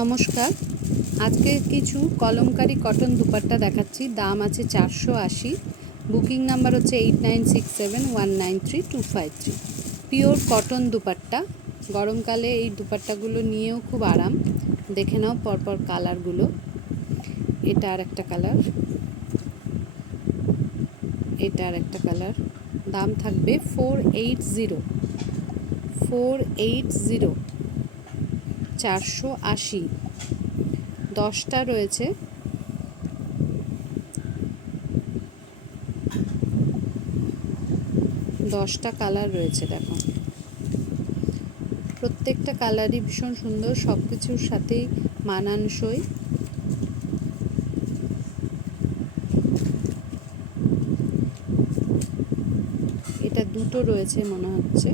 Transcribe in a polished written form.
নমস্কার, আজকে কিছু কলমকারি কটন দুপাট্টা দেখাচ্ছি। দাম আছে 480। বুকিং নাম্বার হচ্ছে 8967193253। Pure cotton dupatta. গরমকালে এই দুপাট্টাগুলো নিয়েও খুব আরাম। দেখে নাও পরপর কালারগুলো। এটা আর একটা কালার, এটা আর একটা কালার। দাম থাকবে 480 480। 10টা রয়েছে। দশটা কালার রয়েছে। দেখো, প্রত্যেকটা কালারই ভীষণ সুন্দর, সব কিছুর সাথেই মানানসই। এটা দুটো রয়েছে মনে হচ্ছে।